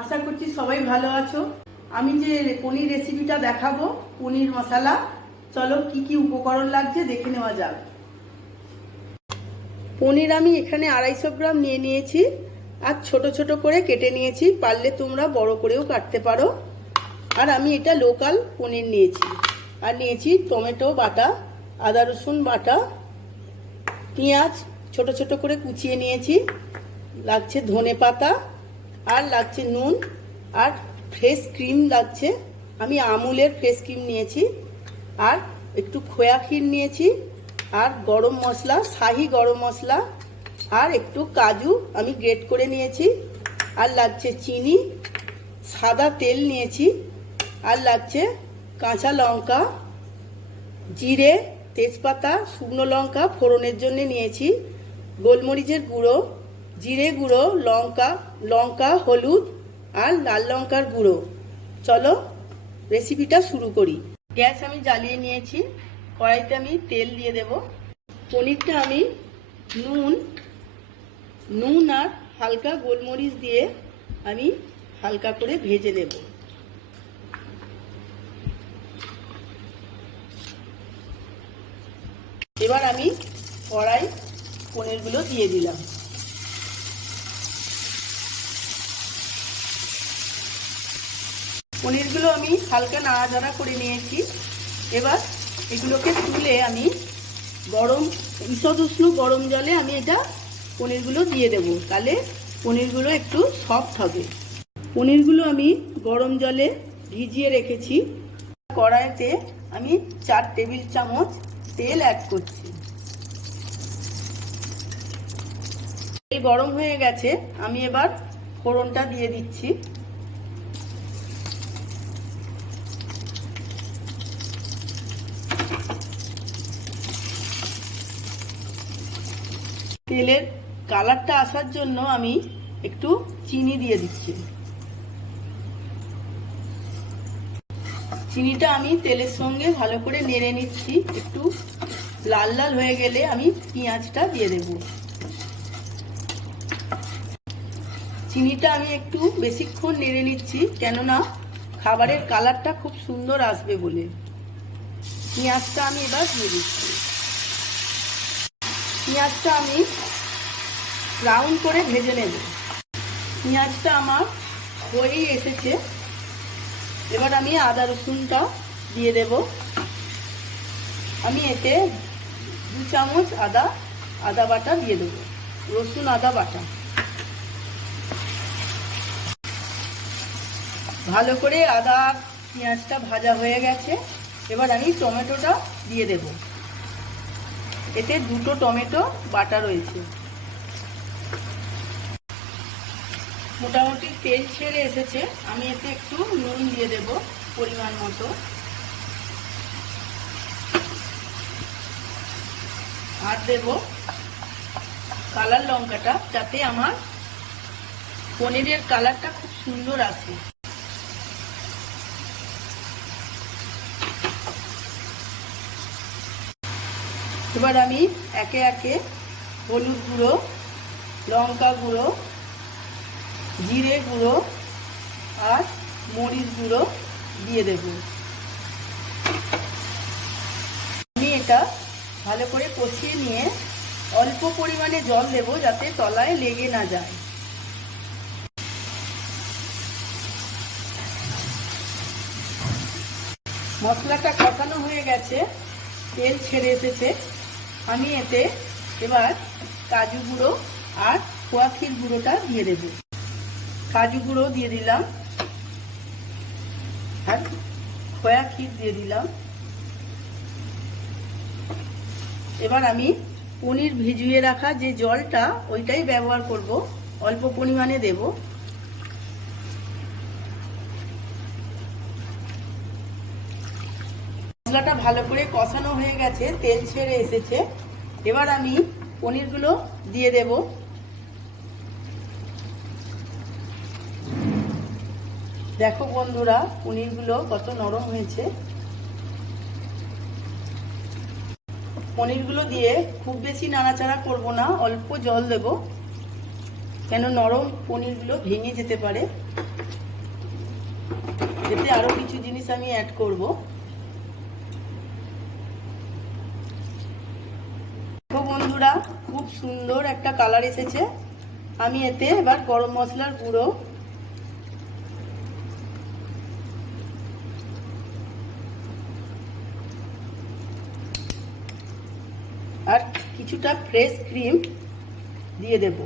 আশা করছি সবাই ভালো আছো। আমি যে পনির রেসিপিটা দেখাবো, পনির মশলা, চলো কি কি উপকরণ লাগছে দেখে নেওয়া যাক। পনির আমি এখানে 250 গ্রাম নিয়ে নিয়েছি আর ছোট ছোট করে কেটে নিয়েছি, পারলে তোমরা বড় করেও কাটতে পারো। আর আমি এটা লোকাল পনির নিয়েছি। আর নিয়েছি টমেটো বাটা, আদা রসুন বাটা, পেঁয়াজ ছোট ছোট করে কুচিয়ে নিয়েছি, লাগছে ধনে পাতা, আর লাগছে নুন, আর ফ্রেশ ক্রিম লাগছে। আমি আমুলের ফ্রেশ ক্রিম নিয়েছি, আর একটু খোয়া ক্ষীর নিয়েছি, আর গরম মশলা, শাহি গরম মশলা, আর একটু কাজু আমি গ্রেট করে নিয়েছি, আর লাগছে চিনি, সাদা তেল নিয়েছি, আর লাগছে কাঁচা লঙ্কা, জিরে, তেজপাতা, শুকনো লঙ্কা ফোড়নের জন্য নিয়েছি, গোলমরিচের গুঁড়ো, জিরে গুঁড়ো, লঙ্কা হলুদ, আর লাল লঙ্কার গুঁড়ো। চলো রেসিপিটা শুরু করি। গ্যাস আমি জ্বালিয়ে নিয়েছি, কড়াইতে আমি তেল দিয়ে দেব। পনিরটা আমি নুন আর হালকা গোলমরিচ দিয়ে আমি হালকা করে ভেজে নেব। এবার আমি কড়াই পনিরগুলো দিয়ে দিলাম। পনিরগুলো আমি হালকা নাড়াচাড়া করে নিয়েছি। এবার এগুলোকে তুলে আমি ঈষৎ উষ্ণ গরম জলে আমি এটা পনিরগুলো দিয়ে দেব, তাহলে পনিরগুলো একটু সফট হবে। পনিরগুলো আমি গরম জলে ভিজিয়ে রেখেছি। কড়াইতে আমি 4 টেবিল চামচ তেল অ্যাড করছি। তেল গরম হয়ে গেছে, আমি এবার ফোড়নটা দিয়ে দিচ্ছি। তেলের কালারটা আসার জন্য আমি একটু চিনি দিয়ে দিচ্ছি। চিনিটা আমি তেলের সঙ্গে ভালো করে নেড়ে নিচ্ছি। একটু লাল লাল হয়ে গেলে আমি পেঁয়াজটা দিয়ে দেব। চিনিটা আমি একটু বেশিক্ষণ নেড়ে নিচ্ছি, কেননা খাবারের কালারটা খুব সুন্দর আসবে বলে। পেঁয়াজটা আমি এবার দিয়ে দিচ্ছি। পেঁয়াজটা আমি ব্রাউন করে ভেজে নেব। পেঁয়াজটা আমার হয়েই এসেছে। এবার আমি আদা রসুনটা দিয়ে দেব। আমি এতে 2 চামচ আদা বাটা দিয়ে দেবো, রসুন আদা বাটা। ভালো করে আদা পেঁয়াজটা ভাজা হয়ে গেছে। এবার আমি টমেটোটা দিয়ে দেব। এতে 2টো টমেটো বাটা রয়েছে। মোটামুটি তেল ছেড়ে এসেছে, আমি এতে একটু নুন দিয়ে দেব পরিমাণ মতো, আর দেব কালার লঙ্কাটা, যাতে আমার পনিরের কালারটা খুব সুন্দর আসে। এবার আমি একে একে হলুদ গুঁড়ো, লঙ্কা গুঁড়ো, জিরে গুঁড়ো আর মরিচ গুঁড়ো দিয়ে দেব। আমি এটা ভালো করে কষিয়ে নিয়ে অল্প পরিমাণে জল দেব, যাতে তলায় লেগে না যায়। মশলাটা কষানো হয়ে গেছে, তেল ছেড়ে এসেছে। আমি এতে এবার কাজু গুঁড়ো আর খোয়া ক্ষীর গুঁড়োটা দিয়ে দেব। কাজু গুঁড়ো দিয়ে দিলাম আর খোয়া ক্ষীর দিয়ে দিলাম। এবার আমি পনির ভিজিয়ে রাখা যে জলটা, ওইটাই ব্যবহার করব, অল্প পরিমাণে দেব। মশলাটা ভালো করে কষানো হয়ে গেছে, তেল ছেড়ে এসেছে। এবার আমি পনিরগুলো দিয়ে দেব। দেখো বন্ধুরা, পনিরগুলো কত নরম হয়েছে। পনিরগুলো দিয়ে খুব বেশি নাড়াচাড়া করব না, অল্প জল দেব। কেন নরম পনিরগুলো ভেঙে যেতে পারে। এতে আরো কিছু জিনিস আমি অ্যাড করব। তো বন্ধুরা, খুব সুন্দর একটা কালার এসেছে। আমি এতে এবার গরম মশলার গুঁড়ো, আর কিছুটা ফ্রেশ ক্রিম দিয়ে দেব,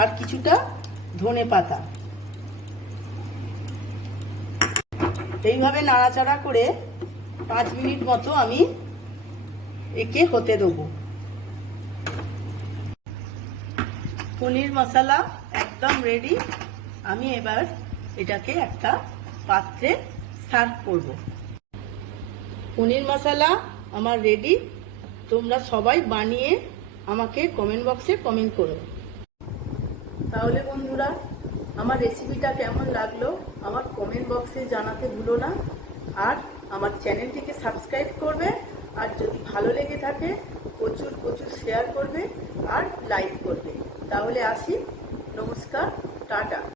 আর কিছুটা ধনে পাতা। এইভাবে নাড়াচাড়া করে 5 মিনিট মতো আমি একে হতে দেবো। পনির মশলা একদম রেডি। আমি এবার এটাকে একটা পাত্রে সার্ভ করব। পনির মশলা আমার রেডি। তোমরা সবাই বানিয়ে আমাকে কমেন্ট বক্সে কমেন্ট করো। তাহলে বন্ধুরা, আমার রেসিপিটা কেমন লাগলো আমার কমেন্ট বক্সে জানাতে ভুলো না। আর আমার চ্যানেলটিকে সাবস্ক্রাইব করবে, আর যদি ভালো লেগে থাকে প্রচুর প্রচুর শেয়ার করবে আর লাইক করবে। তাহলে আসি, নমস্কার, টাটা।